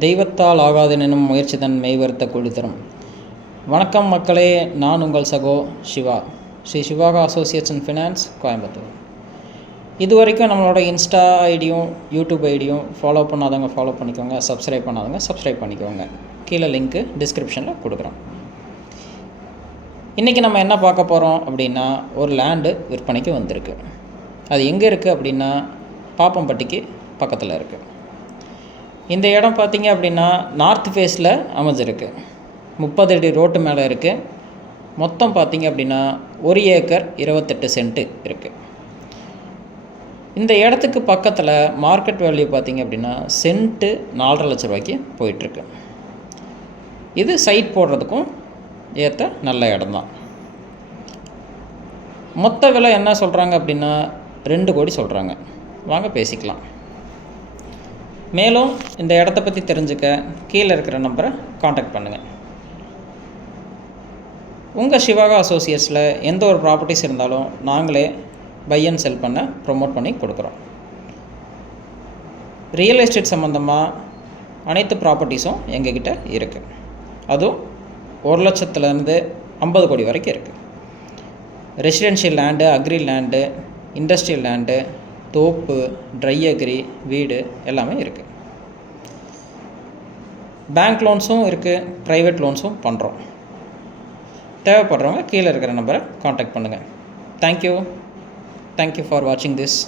தெய்வத்தால் ஆகாதெனும் முயற்சி தன் மெய்வருத்த கூலி தரும். வணக்கம் மக்களே, நான் உங்கள் சகோ Siva, Sri Sivaka associates and finance, Coimbatore. இது வரைக்கும் நம்மளோட இன்ஸ்டா ஐடியும் யூடியூப் ஐடியும் ஃபாலோ பண்ணாதவங்க ஃபாலோ பண்ணிக்கோங்க, சப்ஸ்கிரைப் பண்ணாதவங்க சப்ஸ்கிரைப் பண்ணிக்கோங்க. கீழே லிங்க்கு டிஸ்கிரிப்ஷனில் கொடுக்குறோம். இன்றைக்கி நம்ம என்ன பார்க்க போகிறோம் அப்படின்னா, ஒரு லேண்டு விற்பனைக்கு வந்திருக்கு. அது எங்கே இருக்குது அப்படின்னா, பாப்பம்பட்டிக்கு பக்கத்தில் இருக்குது. இந்த இடம் பார்த்திங்க அப்படின்னா நார்த் ஃபேஸில் அமைஞ்சிருக்கு. 30 அடி ரோட்டு மேலே இருக்குது. மொத்தம் பார்த்திங்க அப்படின்னா 1 ஏக்கர் 28 சென்ட்டு இருக்குது. இந்த இடத்துக்கு பக்கத்தில் மார்க்கெட் வேல்யூ பார்த்திங்க அப்படின்னா சென்ட்டு 4.5 லட்ச ரூபாய்க்கு போயிட்டுருக்கு. இது சைட் போடுறதுக்கும் ஏற்ற நல்ல இடம் தான். மொத்த விலை என்ன சொல்கிறாங்க அப்படின்னா 2 கோடி சொல்கிறாங்க. வாங்க பேசிக்கலாம். மேலும் இந்த இடத்த பற்றி தெரிஞ்சுக்க கீழே இருக்கிற நம்பரை காண்டாக்ட் பண்ணுங்கள். உங்கள் சிவாகா அசோசியேட்ஸில் எந்த ஒரு ப்ராப்பர்ட்டிஸ் இருந்தாலும் நாங்களே பை அண்ட் செல் பண்ண ப்ரொமோட் பண்ணி கொடுக்குறோம். ரியல் எஸ்டேட் சம்மந்தமாக அனைத்து ப்ராப்பர்ட்டிஸும் எங்ககிட்ட இருக்குது. அதுவும் 1 லட்சத்துலேருந்து 50 கோடி வரைக்கும் இருக்குது. Residential land, agri land, industrial land, தோப்பு, ட்ரை அக்ரி, வீடு எல்லாமே இருக்குது. பேங்க் லோன்ஸும் இருக்குது, ப்ரைவேட் லோன்ஸும் பண்ணுறோம். தேவைப்படுறவங்க கீழே இருக்கிற நம்பரை காண்டாக்ட் பண்ணுங்கள். தேங்க்யூ ஃபார் வாட்சிங் திஸ்.